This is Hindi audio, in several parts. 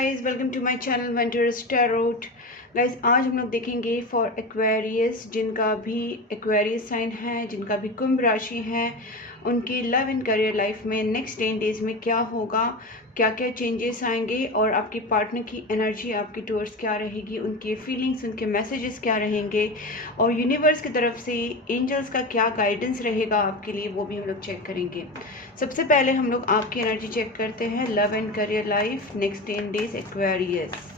Guys, welcome to my channel Ventures Tarot. Guys, आज हम लोग देखेंगे फॉर एक्वेरियस, जिनका भी एक्वेरियस साइन है, जिनका भी कुंभ राशि है, उनकी लव एंड करियर लाइफ में नेक्स्ट 10 डेज में क्या होगा, क्या क्या चेंजेस आएंगे और आपके पार्टनर की एनर्जी आपकी टूवर्ड्स क्या रहेगी, उनके फीलिंग्स, उनके मैसेजेस क्या रहेंगे और यूनिवर्स की तरफ से एंजल्स का क्या गाइडेंस रहेगा आपके लिए, वो भी हम लोग चेक करेंगे। सबसे पहले हम लोग आपकी एनर्जी चेक करते हैं, love and career life next 10 days Aquarius.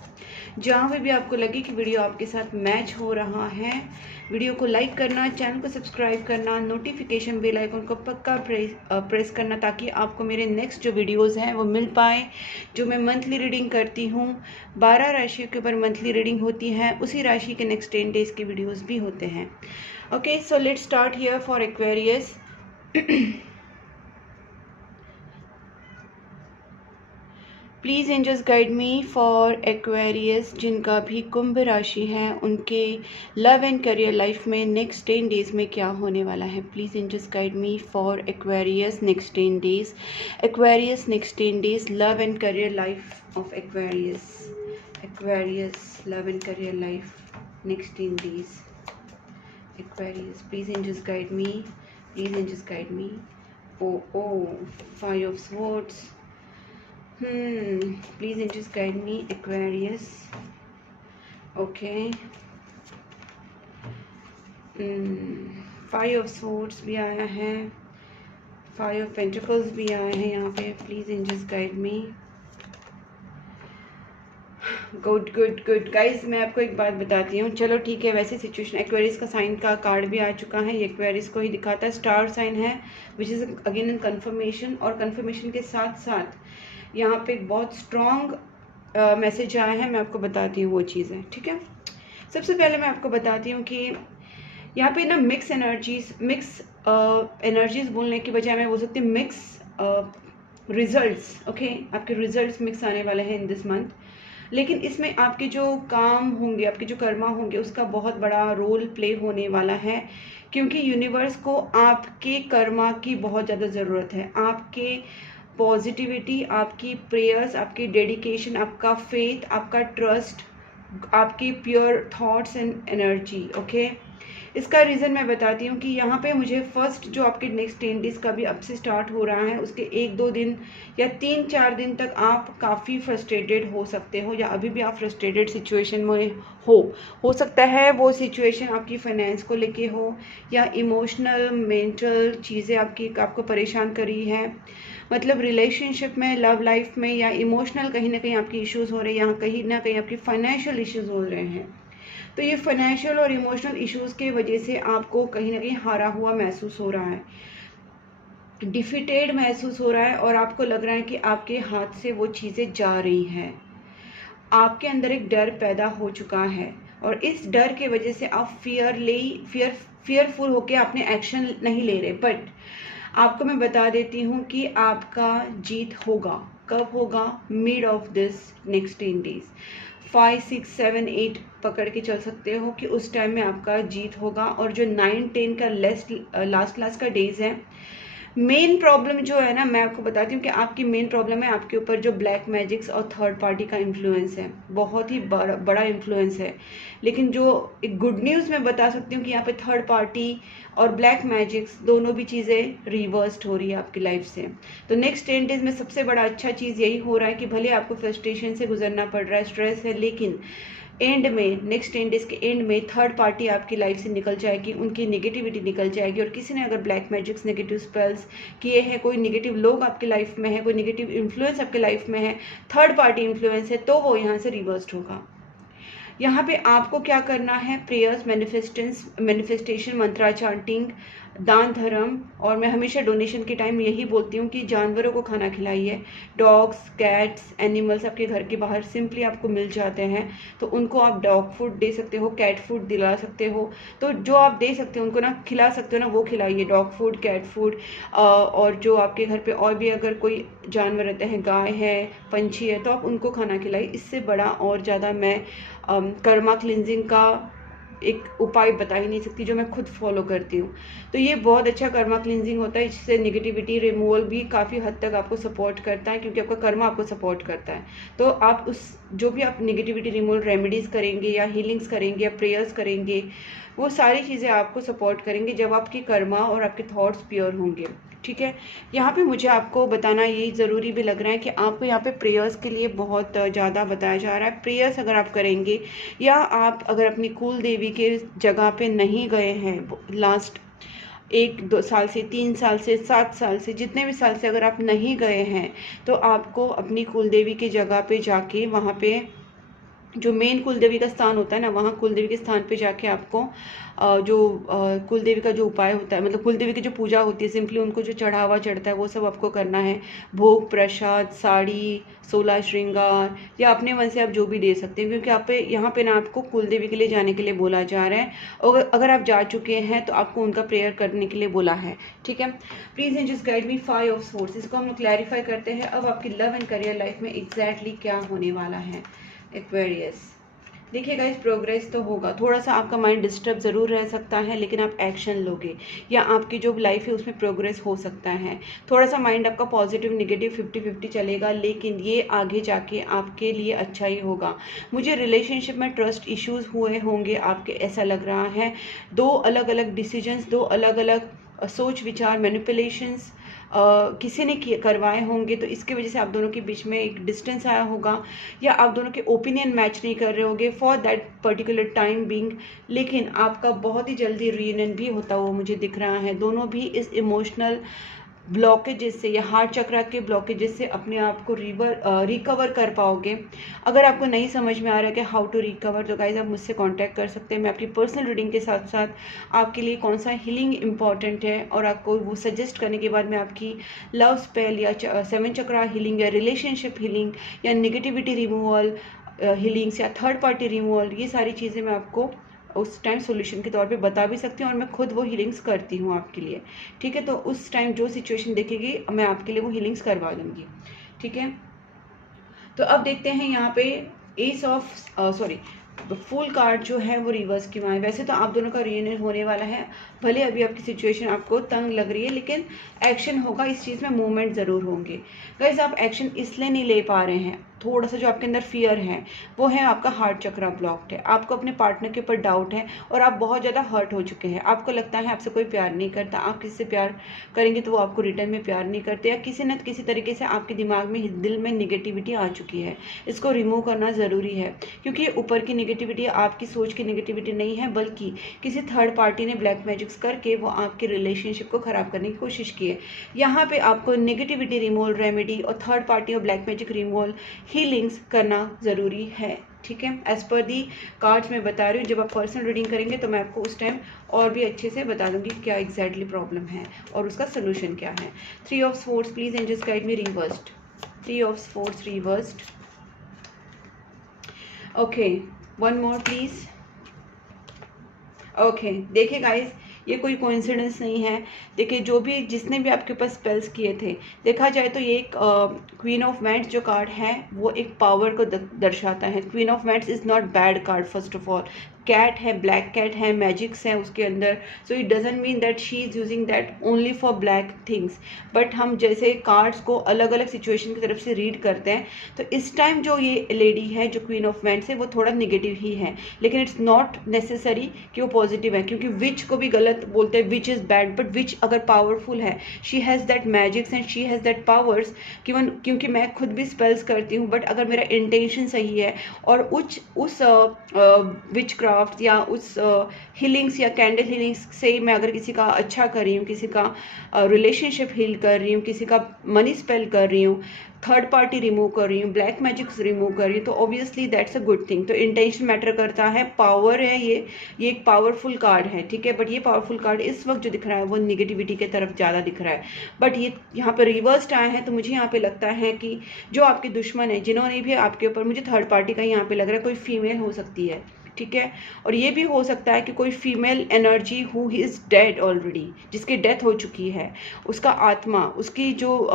जहाँ पे भी आपको लगे कि वीडियो आपके साथ मैच हो रहा है, वीडियो को लाइक करना, चैनल को सब्सक्राइब करना, नोटिफिकेशन बेल आइकन को पक्का प्रेस करना, ताकि आपको मेरे नेक्स्ट जो वीडियोस हैं वो मिल पाए। जो मैं मंथली रीडिंग करती हूँ, 12 राशियों के ऊपर मंथली रीडिंग होती है, उसी राशि के नेक्स्ट 10 डेज के वीडियोज़ भी होते हैं। Okay, so let's start here for Aquarius. Please angels guide me for Aquarius, जिनका भी कुंभ राशि है, उनके लव एंड करियर लाइफ में नेक्स्ट 10 डेज में क्या होने वाला है। Please angels guide me for Aquarius next 10 days. Aquarius next 10 days, love and career life of Aquarius. Aquarius love and career life next 10 days. Aquarius, please angels guide me, please angels guide me. Oh 5 of swords. Please angels guide me, Aquarius. Okay. 5 of swords भी आया है, 5 of pentacles भी आए हैं यहाँ पे। Please angels guide me. Good good good guys, मैं आपको एक बात बताती हूँ। चलो ठीक है, वैसे सिचुएशन एक्वेरियस का साइन का कार्ड भी आ चुका है, ये एक्वेरियस को ही दिखाता है। स्टार साइन है which is again in confirmation, और कन्फर्मेशन के साथ साथ यहाँ पे एक बहुत स्ट्रॉन्ग मैसेज आया है। मैं आपको बताती हूँ वो चीज़ है, ठीक है। सबसे पहले मैं आपको बताती हूँ कि यहाँ पे ना मिक्स एनर्जीज बोलने की बजाय मैं बोल सकती हूँ मिक्स रिजल्ट्स। ओके, आपके रिजल्ट्स मिक्स आने वाले हैं इन दिस मंथ, लेकिन इसमें आपके जो काम होंगे, आपके जो कर्मा होंगे, उसका बहुत बड़ा रोल प्ले होने वाला है, क्योंकि यूनिवर्स को आपके कर्मा की बहुत ज़्यादा ज़रूरत है। आपके पॉजिटिविटी, आपकी प्रेयर्स, आपकी डेडिकेशन, आपका फेथ, आपका ट्रस्ट, आपकी pure thoughts and energy. Okay, इसका रीज़न मैं बताती हूँ कि यहाँ पे मुझे फर्स्ट जो आपके नेक्स्ट 10 डेज का भी अब से स्टार्ट हो रहा है, उसके 1-2 दिन या 3-4 दिन तक आप काफ़ी फ्रस्ट्रेटेड हो सकते हो, या अभी भी आप फ्रस्ट्रेटेड सिचुएशन में हो सकता है वो सिचुएशन आपकी फाइनेंस को लेके हो, या इमोशनल मेंटल चीज़ें आपको परेशान करी है, मतलब रिलेशनशिप में, लव लाइफ में, या इमोशनल कहीं ना कहीं आपकी इश्यूज़ हो रहे हैं, यहाँ कहीं ना कहीं आपकी फाइनेंशियल इश्यूज़ हो रहे हैं। तो ये फाइनेंशियल और इमोशनल इश्यूज़ के वजह से आपको कहीं ना कहीं हारा हुआ महसूस हो रहा है, डिफीटेड महसूस हो रहा है, और आपको लग रहा है कि आपके हाथ से वो चीज़ें जा रही हैं। आपके अंदर एक डर पैदा हो चुका है, और इस डर के वजह से आप फियरफुल होके अपने एक्शन नहीं ले रहे। बट आपको मैं बता देती हूँ कि आपका जीत होगा। कब होगा? Mid of this next 10 days. 5, 6, 7, 8 पकड़ के चल सकते हो कि उस टाइम में आपका जीत होगा। और जो 9, 10 का लास्ट का डेज है, मेन प्रॉब्लम जो है ना, मैं आपको बताती हूँ कि आपकी मेन प्रॉब्लम है आपके ऊपर जो ब्लैक मैजिक्स और थर्ड पार्टी का इन्फ्लुएंस है, बहुत ही बड़ा इन्फ्लुएंस है। लेकिन जो एक गुड न्यूज़ मैं बता सकती हूँ कि यहाँ पे थर्ड पार्टी और ब्लैक मैजिक्स दोनों भी चीज़ें रिवर्स्ड हो रही है आपकी लाइफ से। तो नेक्स्ट 10 डेज में सबसे बड़ा अच्छा चीज़ यही हो रहा है कि भले आपको फ्रस्ट्रेशन से गुजरना पड़ रहा है, स्ट्रेस है, लेकिन एंड में, नेक्स्ट 10 डेज के एंड में थर्ड पार्टी आपकी लाइफ से निकल जाएगी, उनकी नेगेटिविटी निकल जाएगी। और किसी ने अगर ब्लैक मैजिक्स, नेगेटिव स्पेल्स किए हैं, कोई नेगेटिव लोग आपकी लाइफ में है, कोई नेगेटिव इन्फ्लुएंस आपकी लाइफ में है, थर्ड पार्टी इन्फ्लुएंस है, तो वो यहाँ से रिवर्स्ड होगा। यहाँ पे आपको क्या करना है? प्रेयर्स, मैनिफेस्टेशन, मंत्रा चांटिंग, दान धर्म, और मैं हमेशा डोनेशन के टाइम यही बोलती हूँ कि जानवरों को खाना खिलाइए। डॉग्स, कैट्स, एनिमल्स आपके घर के बाहर सिंपली आपको मिल जाते हैं, तो उनको आप डॉग फूड दे सकते हो, कैट फूड दिला सकते हो। तो जो आप दे सकते हो उनको ना, खिला सकते हो ना, वो खिलाइए, डॉग फूड, कैट फूड। और जो आपके घर पे और भी अगर कोई जानवर रहते हैं, गाय है, पंछी है, तो आप उनको खाना खिलाइए। इससे बड़ा और ज़्यादा मैं कर्मा क्लिनजिंग का एक उपाय बता ही नहीं सकती, जो मैं खुद फॉलो करती हूँ। तो ये बहुत अच्छा कर्मा क्लिनजिंग होता है, इससे नेगेटिविटी रिमूवल भी काफ़ी हद तक आपको सपोर्ट करता है, क्योंकि आपका कर्मा आपको सपोर्ट करता है। तो आप उस जो भी आप नेगेटिविटी रिमूवल रेमेडीज़ करेंगे या हीलिंग्स करेंगे या प्रेयर्स करेंगे, वो सारी चीज़ें आपको सपोर्ट करेंगे जब आपकी कर्मा और आपके थॉट्स प्योर होंगे। ठीक है, यहाँ पे मुझे आपको बताना ये ज़रूरी भी लग रहा है कि आपको यहाँ पे प्रेयर्स के लिए बहुत ज़्यादा बताया जा रहा है। प्रेयर्स अगर आप करेंगे या आप अगर अपनी कुल देवी के जगह पे नहीं गए हैं लास्ट 1-2 साल से, 3 साल से, 7 साल से, जितने भी साल से अगर आप नहीं गए हैं, तो आपको अपनी कुल देवी की जगह पे जाके वहाँ पे जो मेन कुलदेवी का स्थान होता है ना, वहाँ कुलदेवी के स्थान पे जाके आपको जो कुलदेवी का जो उपाय होता है, मतलब कुलदेवी की जो पूजा होती है, सिंपली उनको जो चढ़ावा चढ़ता है वो सब आपको करना है। भोग प्रसाद, साड़ी, 16 श्रृंगार या अपने मन से आप जो भी दे सकते हैं, क्योंकि आप पे यहाँ पे ना आपको कुलदेवी के लिए जाने के लिए बोला जा रहा है, और अगर आप जा चुके हैं तो आपको उनका प्रेयर करने के लिए बोला है। ठीक है, please angels guide me 5 of swords. इसको हम क्लैरिफाई करते हैं। अब आपकी लव एंड करियर लाइफ में एग्जैक्टली क्या होने वाला है। एक्वेरियस, देखिए गाइस, प्रोग्रेस तो होगा, थोड़ा सा आपका माइंड डिस्टर्ब ज़रूर रह सकता है, लेकिन आप एक्शन लोगे या आपकी जो लाइफ है उसमें प्रोग्रेस हो सकता है। थोड़ा सा माइंड आपका पॉजिटिव नेगेटिव 50-50 चलेगा, लेकिन ये आगे जाके आपके लिए अच्छा ही होगा। मुझे रिलेशनशिप में ट्रस्ट इश्यूज हुए होंगे आपके, ऐसा लग रहा है। 2 अलग अलग डिसीजंस, 2 अलग अलग सोच विचार, मैनिपुलेशंस किसी ने करवाए होंगे, तो इसकी वजह से आप दोनों के बीच में एक डिस्टेंस आया होगा, या आप दोनों के ओपिनियन मैच नहीं कर रहे होंगे for that particular time being. लेकिन आपका बहुत ही जल्दी रीयूनियन भी होता हुआ मुझे दिख रहा है। दोनों भी इस इमोशनल ब्लॉकेजेस से या हार्ट चक्रा के ब्लॉकेजेस से अपने आप को रिकवर कर पाओगे। अगर आपको नहीं समझ में आ रहा है कि हाउ टू रिकवर, तो गाइज आप मुझसे कांटेक्ट कर सकते हैं। मैं आपकी पर्सनल रीडिंग के साथ साथ आपके लिए कौन सा हीलिंग इंपॉर्टेंट है और आपको वो सजेस्ट करने के बाद मैं आपकी लव स्पेल या 7 चक्रा हीलिंग या रिलेशनशिप हीलिंग या नेगेटिविटी रिमूवल हीलिंग्स या थर्ड पार्टी रिमूवल, ये सारी चीज़ें मैं आपको उस टाइम सॉल्यूशन के तौर पे बता भी सकती हूँ, और मैं खुद वो हीलिंग्स करती हूँ आपके लिए। ठीक है, तो उस टाइम जो सिचुएशन देखेगी मैं आपके लिए वो हीलिंग्स करवा दूँगी। ठीक है, तो अब देखते हैं यहाँ पे एस ऑफ फुल कार्ड जो है वो रिवर्स क्यों आए। वैसे तो आप दोनों का रियूनियन होने वाला है, भले अभी आपकी सिचुएशन आपको तंग लग रही है, लेकिन एक्शन होगा, इस चीज़ में मूवमेंट ज़रूर होंगे। गाइस, आप एक्शन इसलिए नहीं ले पा रहे हैं, थोड़ा सा जो आपके अंदर फियर है वो है आपका हार्ट चक्रा ब्लॉक्ड है, आपको अपने पार्टनर के ऊपर डाउट है और आप बहुत ज़्यादा हर्ट हो चुके हैं। आपको लगता है आपसे कोई प्यार नहीं करता, आप किसी से प्यार करेंगे तो वो आपको रिटर्न में प्यार नहीं करते, या किसी न किसी तरीके से आपके दिमाग में, दिल में निगेटिविटी आ चुकी है। इसको रिमूव करना ज़रूरी है, क्योंकि ये ऊपर की निगेटिविटी आपकी सोच की निगेटिविटी नहीं है, बल्कि किसी थर्ड पार्टी ने ब्लैक मैजिक्स करके वो आपके रिलेशनशिप को ख़राब करने की कोशिश की है। यहाँ पे आपको नेगेटिविटी रिमूवल रेमेडी और थर्ड पार्टी और ब्लैक मैजिक रिमूवल हीलिंग्स करना ज़रूरी है। ठीक है, एज पर दी कार्ड्स मैं बता रही हूँ। जब आप पर्सनल रीडिंग करेंगे तो मैं आपको उस टाइम और भी अच्छे से बता दूंगी क्या एग्जैक्टली प्रॉब्लम है और उसका सोल्यूशन क्या है। 3 of swords, please angels guide me reversed. 3 of swords reversed. Okay, one more please. Okay, देखिए गाइस, ये कोई कोइंसिडेंस नहीं है। देखिए, जो भी जिसने भी आपके पास स्पेल्स किए थे, देखा जाए तो ये एक क्वीन ऑफ वैंड्स जो कार्ड है वो एक पावर को दर्शाता है। Queen of wands is not bad card. First of all, cat है, ब्लैक कैट है, मैजिक्स है उसके अंदर, so it doesn't mean that she is using that only for black things. But हम जैसे कार्ड्स को अलग अलग सिचुएशन की तरफ से रीड करते हैं, तो इस टाइम जो ये लेडी है जो क्वीन ऑफ वैंड्स है वो थोड़ा निगेटिव ही है, लेकिन इट्स नॉट नेसेसरी कि वो पॉजिटिव है, क्योंकि विच को भी गलत बोलते हैं, witch is bad, but witch अगर पावरफुल है, she has that magics and she has that powers. क्योंकि मैं खुद भी स्पेल्स करती हूँ, बट अगर मेरा इंटेंशन सही है और उस विच क्राफ्ट या उस हीलिंग्स या कैंडल हीलिंग्स से मैं अगर किसी का अच्छा कर रही हूँ, किसी का रिलेशनशिप हील कर रही हूँ, किसी का मनी स्पेल कर रही हूँ, थर्ड पार्टी रिमूव कर रही हूँ, ब्लैक मैजिक्स रिमूव कर रही हूँ, तो obviously that's a good thing. तो इंटेंशन मैटर करता है, पावर है, ये एक पावरफुल कार्ड है। ठीक है, बट ये पावरफुल कार्ड इस वक्त जो दिख रहा है वो निगेटिविटी के तरफ ज़्यादा दिख रहा है। बट ये यहाँ पर रिवर्स्ड आया है, तो मुझे यहाँ पे लगता है कि जो आपके दुश्मन है, जिन्होंने भी आपके ऊपर, मुझे थर्ड पार्टी का यहाँ पे लग रहा है, कोई फीमेल हो सकती है, ठीक है। और ये भी हो सकता है कि कोई female energy who is dead already, जिसकी डेथ हो चुकी है, उसका आत्मा, उसकी जो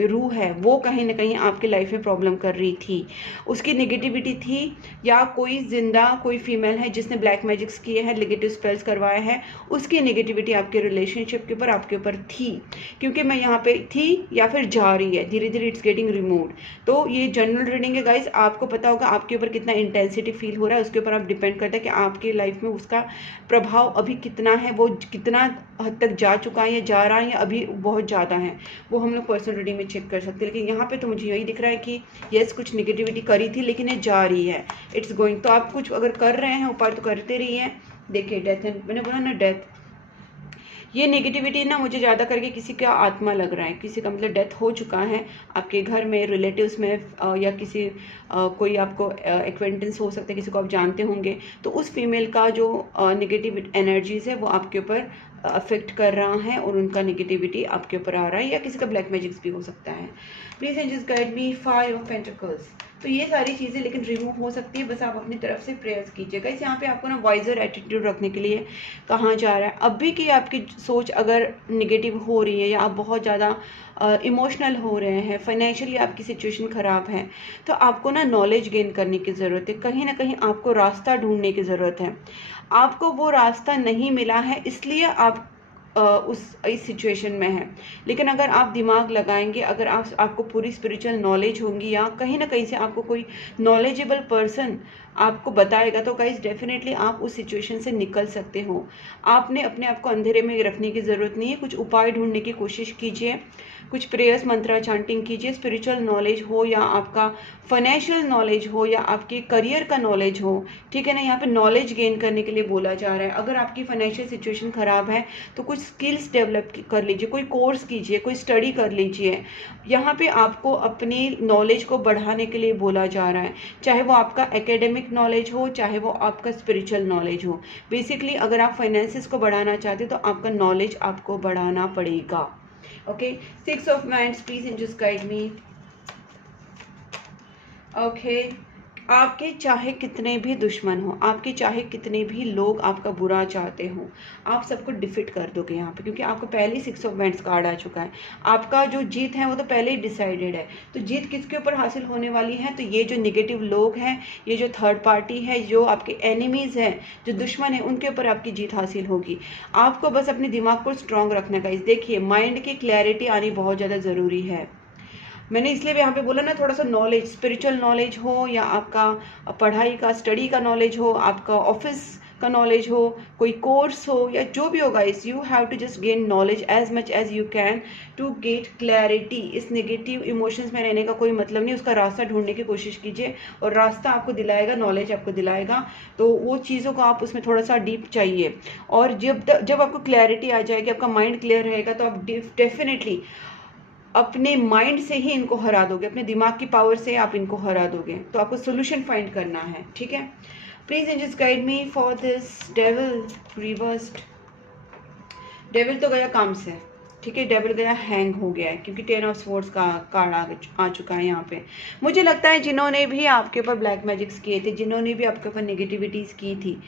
रूह है वो कहीं ना कहीं आपकी लाइफ में प्रॉब्लम कर रही थी, उसकी नेगेटिविटी थी। या कोई जिंदा कोई फीमेल है जिसने ब्लैक मैजिक्स किए हैं, नेगेटिव स्पेल्स करवाए हैं, उसकी नेगेटिविटी आपके रिलेशनशिप के ऊपर, आपके ऊपर थी, क्योंकि मैं यहाँ पे थी या फिर जा रही है, धीरे धीरे इट्स गेटिंग रिमूव्ड। तो ये जनरल रीडिंग है गाइज, आपको पता होगा आपके ऊपर कितना इंटेंसिटी फील हो रहा है, उसके ऊपर आप डिपेंड करता है कि आपकी लाइफ में उसका प्रभाव अभी कितना है, वो कितना हद तक जा चुका है या जा रहा है या अभी बहुत ज़्यादा है, वो हम लोग पर्सनल रीडिंग में चेक कर सकते हैं। लेकिन यहाँ पे तो मुझे यही दिख रहा है कि यस कुछ नेगेटिविटी करी थी लेकिन ये जा रही है, इट्स गोइंग। तो आप कुछ अगर कर रहे हैं उपाय तो करते रहिए। देखिए डेथ, मैंने बोला ना डेथ, ये नेगेटिविटी ना मुझे ज़्यादा करके किसी का आत्मा लग रहा है, किसी का मतलब डेथ हो चुका है आपके घर में, रिलेटिव्स में, या किसी कोई आपको एक्वेंटेंस हो सकता है, किसी को आप जानते होंगे, तो उस फीमेल का जो नेगेटिव एनर्जीज है वो आपके ऊपर अफेक्ट कर रहा है और उनका नेगेटिविटी आपके ऊपर आ रहा है, या किसी का ब्लैक मैजिक्स भी हो सकता है। Please angels guide me, 5 of pentacles. तो ये सारी चीज़ें लेकिन रिमूव हो सकती है, बस आप अपनी तरफ से प्रेयर्स कीजिएगा। इस यहाँ पे आपको ना वाइजर एटीट्यूड रखने के लिए कहाँ जा रहा है। अभी की आपकी सोच अगर निगेटिव हो रही है या आप बहुत ज़्यादा इमोशनल हो रहे हैं, फाइनेंशियली आपकी सिचुएशन ख़राब है, तो आपको ना नॉलेज गेन करने की ज़रूरत है, कहीं ना कहीं आपको रास्ता ढूंढने की ज़रूरत है। आपको वो रास्ता नहीं मिला है इसलिए आप इस सिचुएशन में है। लेकिन अगर आप दिमाग लगाएंगे, अगर आपको पूरी स्पिरिचुअल नॉलेज होंगी या कहीं ना कहीं से आपको कोई नॉलेजेबल पर्सन आपको बताएगा, तो गाइस डेफिनेटली आप उस सिचुएशन से निकल सकते हो। आपने अपने आप को अंधेरे में रखने की ज़रूरत नहीं है, कुछ उपाय ढूंढने की कोशिश कीजिए, कुछ प्रेयर्स मंत्रा चांटिंग कीजिए। स्पिरिचुअल नॉलेज हो या आपका फाइनेंशियल नॉलेज हो या आपके करियर का नॉलेज हो, ठीक है ना, यहाँ पे नॉलेज गेन करने के लिए बोला जा रहा है। अगर आपकी फाइनेंशियल सिचुएशन ख़राब है तो कुछ स्किल्स डेवलप कर लीजिए, कोई कोर्स कीजिए, कोई स्टडी कर लीजिए। यहाँ पे आपको अपनी नॉलेज को बढ़ाने के लिए बोला जा रहा है, चाहे वो आपका एकेडमिक नॉलेज हो, चाहे वो आपका स्पिरिचुअल नॉलेज हो। बेसिकली अगर आप फाइनेंसेस को बढ़ाना चाहते तो आपका नॉलेज आपको बढ़ाना पड़ेगा। Okay, 6 of wands, please angels guide me. Okay, आपके चाहे कितने भी दुश्मन हो, आपके चाहे कितने भी लोग आपका बुरा चाहते हो, आप सबको डिफीट कर दोगे यहाँ पे, क्योंकि आपको पहले ही 6 ऑफ वांड्स कार्ड आ चुका है। आपका जो जीत है वो तो पहले ही डिसाइडेड है। तो जीत किसके ऊपर हासिल होने वाली है? तो ये जो निगेटिव लोग हैं, ये जो थर्ड पार्टी है, जो आपके एनिमीज हैं, जो दुश्मन है, उनके ऊपर आपकी जीत हासिल होगी। आपको बस अपने दिमाग को स्ट्रांग रखना है। देखिए माइंड की क्लैरिटी आनी बहुत ज़्यादा ज़रूरी है। मैंने इसलिए भी यहाँ पे बोला ना, थोड़ा सा नॉलेज, स्पिरिचुअल नॉलेज हो या आपका पढ़ाई का, स्टडी का नॉलेज हो, आपका ऑफिस का नॉलेज हो, कोई कोर्स हो या जो भी हो guys, you have to just gain knowledge as much as you can to get clarity. इस नेगेटिव इमोशंस में रहने का कोई मतलब नहीं, उसका रास्ता ढूंढने की कोशिश कीजिए और रास्ता आपको दिलाएगा, नॉलेज आपको दिलाएगा। तो वो चीज़ों को आप उसमें थोड़ा सा डीप चाहिए, और जब आपको क्लैरिटी आ जाएगी, आपका माइंड क्लियर रहेगा, तो आप डेफिनेटली अपने माइंड से ही इनको हरा दोगे, अपने दिमाग की पावर से आप इनको हरा दोगे। तो आपको सोल्यूशन फाइंड करना है, ठीक है। Please angels guide me for this devil reversed. Devil तो गया काम से, ठीक है, डेविल गया, हैंग हो गया है, क्योंकि 10 ऑफ स्वॉर्ड्स का कार्ड आ चुका है यहाँ पे। मुझे लगता है जिन्होंने भी आपके ऊपर ब्लैक मैजिक्स किए थे, जिन्होंने भी आपके ऊपर नेगेटिविटीज़ की थी,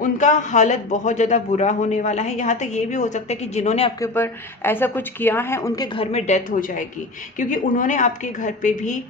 उनका हालत बहुत ज़्यादा बुरा होने वाला है। यहाँ तक ये भी हो सकता है कि जिन्होंने आपके ऊपर ऐसा कुछ किया है उनके घर में डेथ हो जाएगी, क्योंकि उन्होंने आपके घर पे भी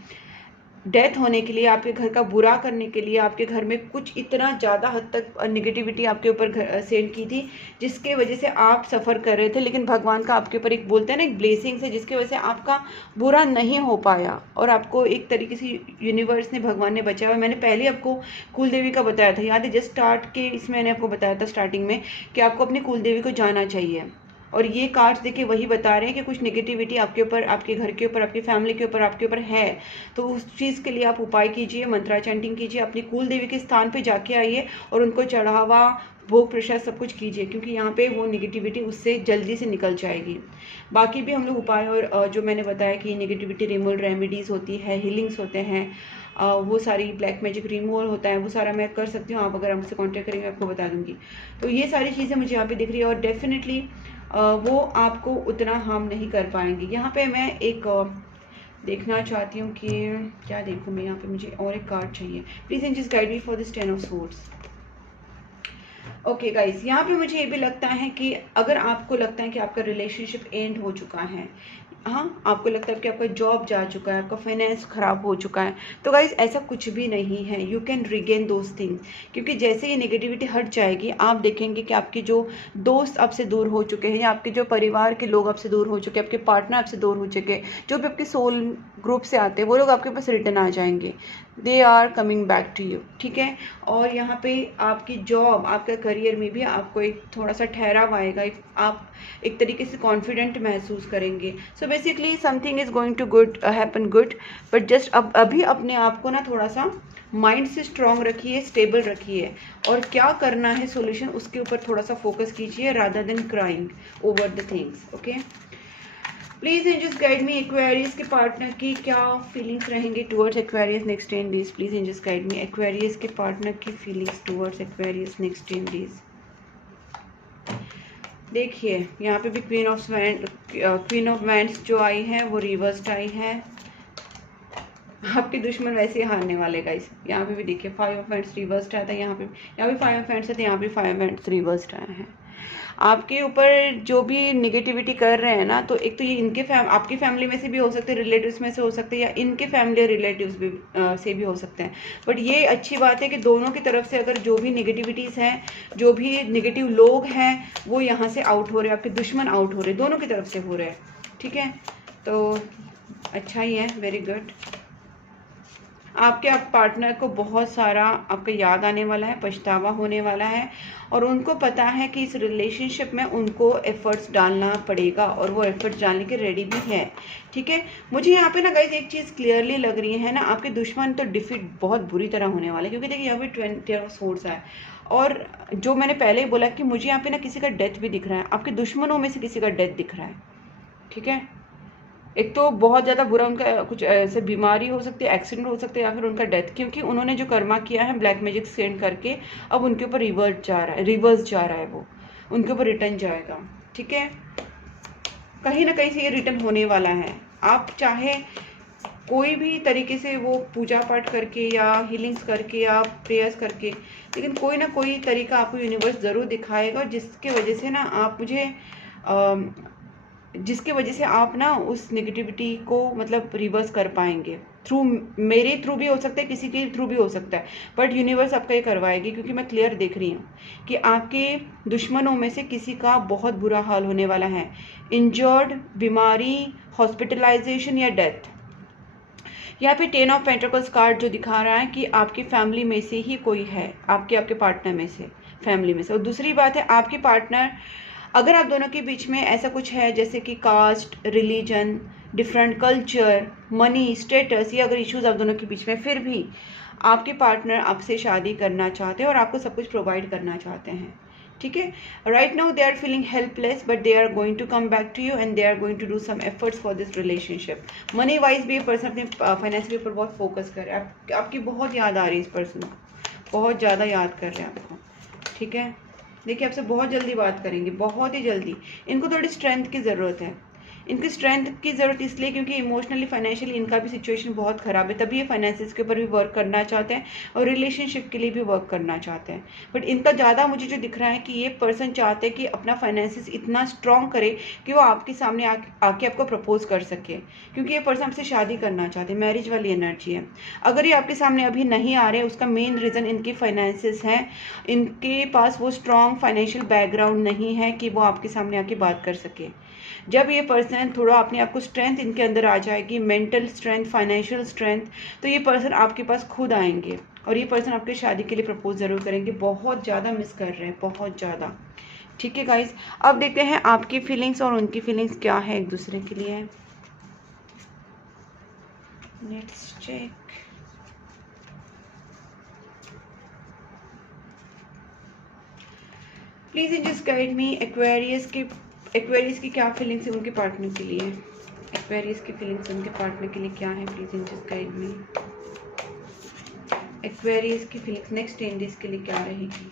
डेथ होने के लिए, आपके घर का बुरा करने के लिए, आपके घर में कुछ इतना ज़्यादा हद तक नेगेटिविटी आपके ऊपर सेंड की थी, जिसके वजह से आप सफ़र कर रहे थे। लेकिन भगवान का आपके ऊपर एक, बोलते हैं ना, एक ब्लेसिंग्स है, जिसकी वजह से आपका बुरा नहीं हो पाया और आपको एक तरीके से यूनिवर्स ने, भगवान ने बचाया। मैंने पहले आपको कुल देवी का बताया था, याद है? जस्ट स्टार्ट के इसमें मैंने आपको बताया था स्टार्टिंग में कि आपको अपनी कुल देवी को जाना चाहिए। और ये कार्ड्स देखिए वही बता रहे हैं कि कुछ नेगेटिविटी आपके ऊपर, आपके घर के ऊपर, आपकी फैमिली के ऊपर, आपके ऊपर है। तो उस चीज़ के लिए आप उपाय कीजिए, मंत्रा चैंटिंग कीजिए, अपनी कुल देवी के स्थान पे जाके आइए और उनको चढ़ावा, भोग प्रसाद सब कुछ कीजिए, क्योंकि यहाँ पे वो नेगेटिविटी उससे जल्दी से निकल जाएगी। बाकी भी हम लोग उपाय और जो मैंने बताया कि नेगेटिविटी रिमूवल रेमेडीज़ होती है, हीलिंग्स होते हैं, वो सारी ब्लैक मैजिक रिमूवल होता है, वो सारा मैं कर सकती हूँ। आप अगर हमसे कॉन्टैक्ट करेंगे आपको बता दूँगी। तो ये सारी चीज़ें मुझे यहाँ पे दिख रही है और डेफिनेटली वो आपको उतना हार्म नहीं कर पाएंगे। यहाँ पे मैं एक देखना चाहती हूँ कि क्या देखूँ मैं, यहाँ पे मुझे और एक कार्ड चाहिए। Please angels guide me for this 10 of swords. Okay guys, यहाँ पे मुझे ये भी लगता है कि अगर आपको लगता है कि आपका रिलेशनशिप एंड हो चुका है, हाँ, आपको लगता है कि आपका जॉब जा चुका है, आपका फाइनेंस खराब हो चुका है, तो गाइस ऐसा कुछ भी नहीं है। You can regain those things, क्योंकि जैसे ये नेगेटिविटी हट जाएगी आप देखेंगे कि आपके जो दोस्त आपसे दूर हो चुके हैं, या आपके जो परिवार के लोग आपसे दूर हो चुके हैं, आपके पार्टनर आपसे दूर हो चुके हैं, जो भी आपके सोल ग्रुप से आते हैं, वो लोग आपके पास रिटर्न आ जाएंगे। They are coming back to you, ठीक है। और यहाँ पे आपकी जॉब, आपका करियर में भी आपको एक थोड़ा सा ठहराव आएगा, आप एक तरीके से कॉन्फिडेंट महसूस करेंगे। So basically something is going to good happen good, but just अब अभी अपने आप को ना थोड़ा सा माइंड से स्ट्रांग रखिए, स्टेबल रखिए, और क्या करना है सोल्यूशन उसके ऊपर थोड़ा सा फोकस कीजिए rather than crying over the things. Okay, please angels guide me, Aquarius के पार्टनर की क्या फीलिंग्स रहेंगे towards Aquarius next 10 days. Please angels guide me, Aquarius के पार्टनर की feelings towards Aquarius next 10 days. देखिए यहाँ पे भी क्वीन ऑफ वैंड्स जो आई है वो रिवर्स्ड आई है। आपके दुश्मन वैसे ही हारने वाले गाइस। यहाँ पे भी देखिए 5 ऑफ वैंड्स रिवर्स्ड आया था, यहाँ भी 5 ऑफ वैंड्स है, यहाँ भी 5 वैंड्स रिवर्स्ड आया है। आपके ऊपर जो भी निगेटिविटी कर रहे हैं ना, तो एक तो ये इनके आपकी फैमिली में से भी हो सकते हैं, रिलेटिव्स में से हो सकते हैं, या इनके फैमिली रिलेटिव्स भी से भी हो सकते हैं। बट ये अच्छी बात है कि दोनों की तरफ से अगर जो भी निगेटिविटीज़ हैं, जो भी निगेटिव लोग हैं, वो यहाँ से आउट हो रहे हैं, आपके दुश्मन आउट हो रहे हैं, दोनों की तरफ से हो रहे हैं, ठीक है। तो अच्छा ही है, वेरी गुड। आपके पार्टनर को बहुत सारा आपका याद आने वाला है, पछतावा होने वाला है, और उनको पता है कि इस रिलेशनशिप में उनको एफर्ट्स डालना पड़ेगा, और वो एफर्ट्स डालने के रेडी भी है, ठीक है। मुझे यहाँ पे ना गाइस एक चीज़ क्लियरली लग रही है ना, आपके दुश्मन तो डिफीट बहुत बुरी तरह होने वाला है, क्योंकि देखिए यहाँ पे 20 ऑफ सोर्स है, और जो मैंने पहले ही बोला कि मुझे यहाँ पे ना किसी का डेथ भी दिख रहा है, आपके दुश्मनों में से किसी का डेथ दिख रहा है, ठीक है। एक तो बहुत ज़्यादा बुरा उनका कुछ ऐसे बीमारी हो सकती है, एक्सीडेंट हो सकता है, या फिर उनका डेथ, क्योंकि उन्होंने जो कर्मा किया है ब्लैक मैजिक सेंड करके, अब उनके ऊपर रिवर्स जा रहा है, वो उनके ऊपर रिटर्न जाएगा, ठीक है। कहीं ना कहीं से ये रिटर्न होने वाला है। आप चाहे कोई भी तरीके से वो पूजा पाठ करके या हीलिंग्स करके या प्रेयर्स करके, लेकिन कोई ना कोई तरीका आपको यूनिवर्स ज़रूर दिखाएगा, जिसके वजह से ना आप जिसके वजह से आप ना उस नेगेटिविटी को मतलब रिवर्स कर पाएंगे। थ्रू मेरे थ्रू भी हो सकता है, किसी के थ्रू भी हो सकता है, बट यूनिवर्स आपका ये करवाएगी, क्योंकि मैं क्लियर देख रही हूँ कि आपके दुश्मनों में से किसी का बहुत बुरा हाल होने वाला है, इंजर्ड, बीमारी, हॉस्पिटलाइजेशन या डेथ। यहाँ पे 10 ऑफ पेंटिकल्स कार्ड जो दिखा रहा है कि आपकी फैमिली में से ही कोई है, आपके पार्टनर में से, फैमिली में से। और दूसरी बात है, आपके पार्टनर, अगर आप दोनों के बीच में ऐसा कुछ है जैसे कि caste, religion, different culture, money, status, ये अगर इश्यूज आप दोनों के बीच में, फिर भी आपके पार्टनर आपसे शादी करना चाहते हैं और आपको सब कुछ प्रोवाइड करना चाहते हैं, ठीक है। Right now they are feeling helpless, but they are going to come back to you and they are going to do some efforts for this relationship. Money wise भी ये पर्सन अपने फाइनेंस के ऊपर बहुत फोकस कर रहे हैं। आपकी बहुत याद आ रही है इस पर्सन को, बहुत ज़्यादा याद कर रहे हैं आपको, ठीक है। देखिए आपसे बहुत जल्दी बात करेंगे, बहुत ही जल्दी। इनको थोड़ी स्ट्रेंथ की ज़रूरत है, इनकी स्ट्रेंथ की ज़रूरत इसलिए क्योंकि इमोशनली फाइनेंशियली इनका भी सिचुएशन बहुत ख़राब है, तभी ये फाइनेंसिस के ऊपर भी वर्क करना चाहते हैं और रिलेशनशिप के लिए भी वर्क करना चाहते हैं। बट इनका ज़्यादा मुझे जो दिख रहा है कि ये पर्सन चाहते हैं कि अपना फाइनेंसिस इतना स्ट्रॉन्ग करे कि वो आपके सामने आके आपको प्रपोज कर सके, क्योंकि ये पर्सन आपसे शादी करना चाहते हैं, मैरिज वाली एनर्जी है। अगर ये आपके सामने अभी नहीं आ रहे, उसका मेन रीज़न इनके फाइनेंसिस हैं, इनके पास वो स्ट्रॉन्ग फाइनेंशियल बैकग्राउंड नहीं है कि वो आपके सामने आके बात कर सके। जब ये पर्सन थोड़ा अपने आप को स्ट्रेंथ इनके अंदर आ जाएगी, मेंटल स्ट्रेंथ, फाइनेंशियल स्ट्रेंथ, तो ये पर्सन आपके पास खुद आएंगे और ये पर्सन आपके शादी के लिए प्रपोज ज़रूर करेंगे। बहुत ज़्यादा मिस कर रहे हैं, बहुत ज़्यादा, ठीक है गाइस। अब देखते हैं आपकी फीलिंग्स और उनकी फीलिंग्स क्या है एक दूसरे के लिए। Let's check. Please just guide me, Aquarius की क्या फीलिंग्स है उनके पार्टनर के लिए। एक्वेरियस की फीलिंग्स उनके पार्टनर के लिए क्या है, please just guide me. Aquarius की फीलिंग्स नेक्स्ट 10 डेज के लिए क्या रहेगी।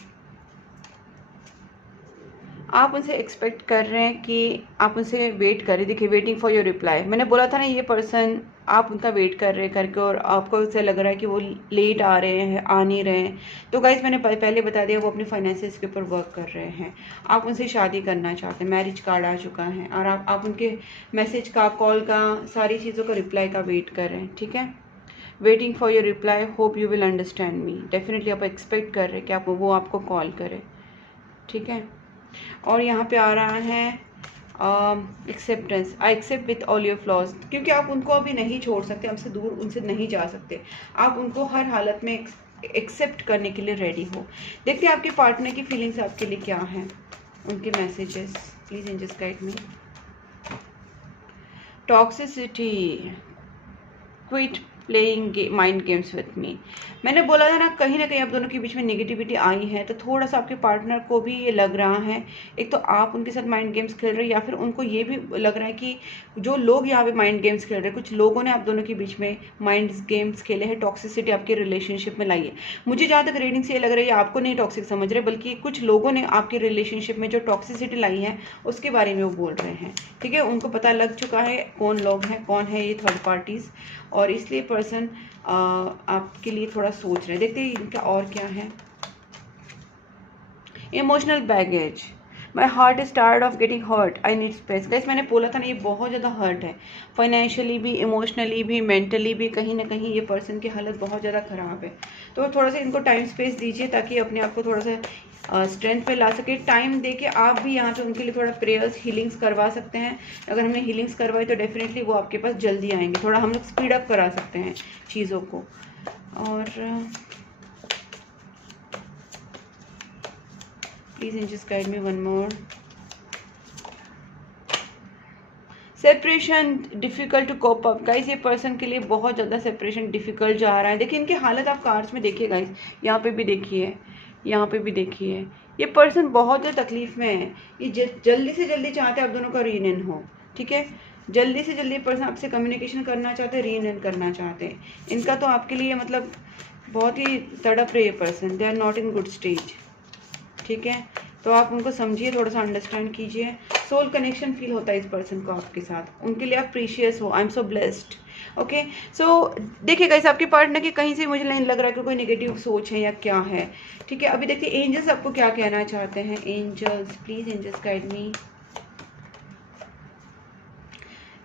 आप उनसे एक्सपेक्ट कर रहे हैं कि आप उनसे वेट करें। देखिए, वेटिंग फॉर योर रिप्लाई, मैंने बोला था ना, ये पर्सन आप उनका वेट कर रहे करके और आपको उससे लग रहा है कि वो लेट आ रहे हैं, आ नहीं रहे हैं। तो गाइज मैंने पहले बता दिया, वो अपने फाइनेंसेस के ऊपर वर्क कर रहे हैं। आप उनसे शादी करना चाहते हैं, मैरिज कार्ड आ चुका है, और आप उनके मैसेज का, कॉल का, सारी चीज़ों का रिप्लाई का वेट कर रहे हैं। ठीक है, waiting for your reply, hope you will understand me. Definitely आप एक्सपेक्ट कर रहे हैं कि वो आपको कॉल करे। ठीक है, और यहाँ पे आ रहा है acceptance, I accept with all your flaws, क्योंकि आप उनको अभी नहीं छोड़ सकते, हमसे दूर उनसे नहीं जा सकते। आप उनको हर हालत में एक्सेप्ट करने के लिए रेडी हो। देखते हैं आपके पार्टनर की फीलिंग्स आपके लिए क्या हैं, उनके messages. Please angels guide me. Toxicity, quit playing mind games with me. मैंने बोला था ना, कहीं ना कहीं आप दोनों के बीच में नेगेटिविटी आई है, तो थोड़ा सा आपके पार्टनर को भी ये लग रहा है, एक तो आप उनके साथ माइंड गेम्स खेल रहे हैं, या फिर उनको ये भी लग रहा है कि जो लोग यहाँ पे माइंड गेम्स खेल रहे हैं, कुछ लोगों ने आप दोनों के बीच में माइंड गेम्स खेले हैं, टॉक्सिसिटी आपके रिलेशनशिप में लाई है। मुझे जहाँ तक रीडिंग से ये लग रहा है, आपको नहीं टॉक्सिक समझ रहे, बल्कि कुछ लोगों ने आपके रिलेशनशिप में जो टॉक्सिसिटी लाई है उसके बारे में वो बोल रहे हैं। ठीक है, उनको पता लग चुका है कौन लोग हैं, कौन है ये थर्ड पार्टीज, और इसलिए पर्सन आपके लिए थोड़ा सोच रहे हैं। देखते हैं इनका और क्या है। Emotional baggage, my heart is tired of getting hurt, I need space. Guess मैंने बोला था ना, ये बहुत ज़्यादा हर्ट है, फाइनेंशियली भी, इमोशनली भी, मेंटली भी, कहीं ना कहीं ये पर्सन की हालत बहुत ज़्यादा ख़राब है। तो थोड़ा सा इनको टाइम स्पेस दीजिए, ताकि अपने आप को थोड़ा सा स्ट्रेंथ पे ला सके। टाइम दे के आप भी यहाँ पे उनके लिए थोड़ा प्रेयर्स, हीलिंग्स करवा सकते हैं। अगर हमने हीलिंग्स करवाई तो डेफिनेटली वो आपके पास जल्दी आएंगे। थोड़ा हम लोग स्पीड अप करा सकते हैं चीज़ों को। और please angels guide me one more. Separation difficult to cope up. Guys ये पर्सन के लिए बहुत ज़्यादा सेपरेशन डिफिकल्ट जा रहा है। देखिए इनकी हालत आप कार्ड्स में देखिए गाइस, यहाँ पे भी देखिए, यहाँ पे भी देखिए, ये पर्सन बहुत ज़्यादा तकलीफ में है। ये जल्दी से जल्दी चाहते हैं आप दोनों का रीयूनियन हो। ठीक है, जल्दी से जल्दी पर्सन आपसे कम्युनिकेशन करना चाहते हैं, रीयूनियन करना चाहते हैं। इनका तो आपके लिए मतलब बहुत ही तड़प रहे ये person, they are not in good stage. ठीक है, तो आप उनको समझिए, थोड़ा सा अंडरस्टैंड कीजिए। सोल कनेक्शन फील होता है इस पर्सन को आपके साथ, उनके लिए आप प्रीशियस हो। I am so blessed. Okay, so देखिए गाइस, आपके पार्टनर की कहीं से मुझे नहीं लग रहा है कि कोई नेगेटिव सोच है या क्या है। ठीक है, अभी देखिए एंजल्स आपको क्या कहना चाहते हैं। Angels, please angels guide me.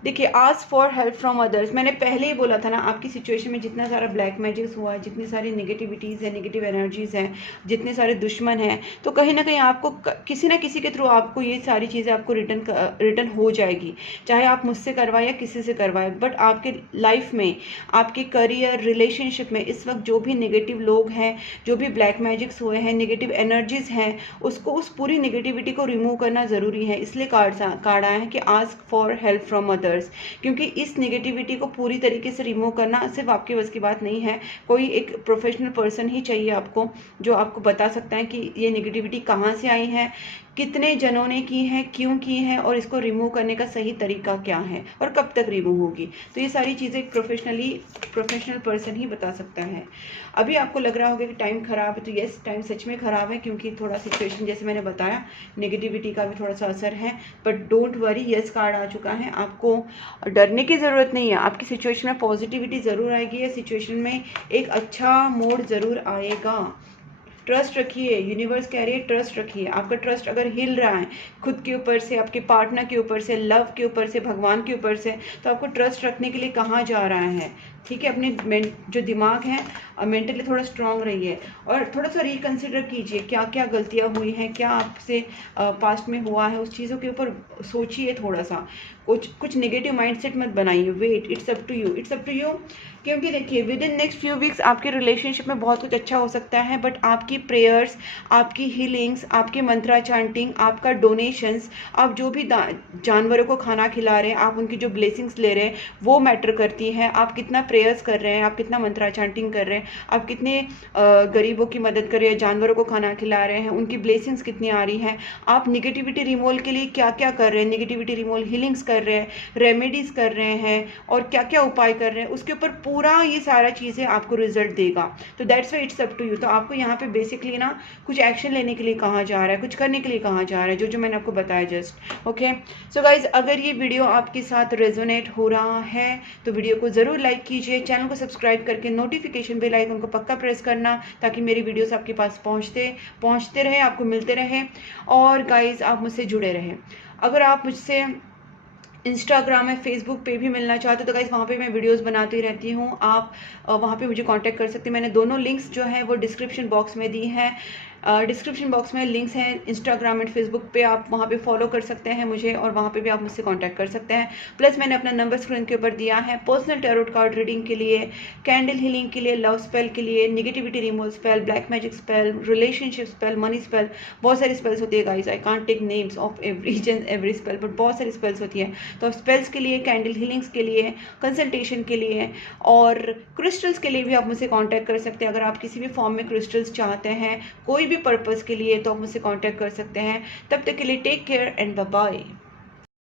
देखिए, ask for help from others. मैंने पहले ही बोला था ना, आपकी सिचुएशन में जितना सारा ब्लैक मैजिक्स हुआ है, जितनी सारी नेगेटिविटीज़ है, नेगेटिव एनर्जीज़ हैं, जितने सारे दुश्मन हैं, तो कहीं ना कहीं आपको किसी ना किसी के थ्रू आपको ये सारी चीज़ें आपको रिटर्न हो जाएगी, चाहे आप मुझसे करवाए या किसी से करवाए। बट आपके लाइफ में, आपके करियर, रिलेशनशिप में इस वक्त जो भी नेगेटिव लोग हैं, जो भी ब्लैक मैजिक्स हुए हैं, नेगेटिव एनर्जीज़ हैं, उसको, उस पूरी नेगेटिविटी को रिमूव करना ज़रूरी है। इसलिए कार्ड आया है कि ask for help from others, क्योंकि इस नेगेटिविटी को पूरी तरीके से रिमूव करना सिर्फ आपके बस की बात नहीं है। कोई एक प्रोफेशनल पर्सन ही चाहिए आपको, जो आपको बता सकता है कि ये नेगेटिविटी कहाँ से आई है, कितने जनों ने की है, क्यों की है, और इसको रिमूव करने का सही तरीका क्या है, और कब तक रिमूव होगी। तो ये सारी चीज़ें एक प्रोफेशनल पर्सन ही बता सकता है। अभी आपको लग रहा होगा कि टाइम ख़राब है, तो यस, टाइम सच में ख़राब है, क्योंकि थोड़ा सिचुएशन, जैसे मैंने बताया, नेगेटिविटी का भी थोड़ा सा असर है। But don't worry, yes card आ चुका है, आपको डरने की ज़रूरत नहीं है। आपकी सिचुएशन में पॉजिटिविटी ज़रूर आएगी, या सिचुएशन में एक अच्छा मोड ज़रूर आएगा। ट्रस्ट रखिए, यूनिवर्स कह रही है ट्रस्ट रखिए। आपका ट्रस्ट अगर हिल रहा है खुद के ऊपर से, आपके पार्टनर के ऊपर से, लव के ऊपर से, भगवान के ऊपर से, तो आपको ट्रस्ट रखने के लिए कहाँ जा रहा है। ठीक है, अपने जो दिमाग है मेंटली थोड़ा स्ट्रांग रहिए, और थोड़ा सा रिकंसिडर कीजिए क्या क्या गलतियाँ हुई हैं, क्या आपसे पास्ट में हुआ है, उस चीज़ों के ऊपर सोचिए थोड़ा सा। कुछ नेगेटिव माइंडसेट मत बनाइए। Wait, it's up to you, it's up to you. क्योंकि देखिए, within next few weeks आपके रिलेशनशिप में बहुत कुछ अच्छा हो सकता है, बट आपकी प्रेयर्स, आपकी हीलिंग्स, आपके मंत्रा चांटिंग, आपका डोनेशंस, आप जो भी जानवरों को खाना खिला रहे हैं, आप उनकी जो ब्लेसिंग्स ले रहे हैं, वो मैटर करती है। आप कितना प्रेयर्स कर रहे हैं, आप कितना मंत्रा चैंटिंग कर रहे हैं, आप कितने गरीबों की मदद कर रहे हैं, जानवरों को खाना खिला रहे हैं, उनकी ब्लेसिंग्स कितनी आ रही हैं, आप निगेटिविटी रिमूवल के लिए क्या क्या कर रहे हैं, निगेटिविटी रिमूवल हीलिंग्स कर रहे हैं, रेमेडीज कर रहे हैं, और क्या क्या उपाय कर रहे हैं, उसके ऊपर पूरा ये सारा चीज़ें आपको रिजल्ट देगा। तो that's why it's up to you. तो आपको यहाँ पे बेसिकली ना कुछ एक्शन लेने के लिए कहा जा रहा है, कुछ करने के लिए कहा जा रहा है, जो जो मैंने आपको बताया जस्ट। ओके, सो गाइज, अगर ये वीडियो आपके साथ रेजोनेट हो रहा है तो वीडियो को ज़रूर लाइक कीजिए, चैनल को सब्सक्राइब करके नोटिफिकेशन बेल आइकन को पक्का प्रेस करना, ताकि मेरी वीडियोस आपके पास पहुंचते रहे, आपको मिलते रहे, और गाइज आप मुझसे जुड़े रहें। अगर आप मुझसे इंस्टाग्राम है, फेसबुक पे भी मिलना चाहते हो तो गाइस वहाँ पे मैं वीडियोस बनाती रहती हूँ, आप वहाँ पे मुझे कांटेक्ट कर सकते हैं। मैंने दोनों लिंक्स जो है वो डिस्क्रिप्शन बॉक्स में दी हैं। डिस्क्रिप्शन बॉक्स में लिंक्स हैं इंस्टाग्राम एंड फेसबुक पे, आप वहाँ पे फॉलो कर सकते हैं मुझे, और वहाँ पे भी आप मुझसे कांटेक्ट कर सकते हैं। प्लस मैंने अपना नंबर स्क्रीन के ऊपर दिया है पर्सनल टैरोट कार्ड रीडिंग के लिए, कैंडल हीलिंग के लिए, लव स्पेल के लिए, negativity removal spell, black magic spell, relationship spell, money spell, बहुत सारी स्पेल्स होती है guys. I can't take names of every spell, but बहुत सारी स्पेल्स होती है। तो स्पेल्स के लिए, कैंडल हीलिंग्स के लिए, कंसल्टेशन के लिए, और क्रिस्टल्स के लिए भी आप मुझसे कांटेक्ट कर सकते हैं। अगर आप किसी भी फॉर्म में क्रिस्टल्स चाहते हैं कोई भी पर्पस के लिए तो आप मुझसे कांटेक्ट कर सकते हैं। तब तक के लिए take care and bye bye.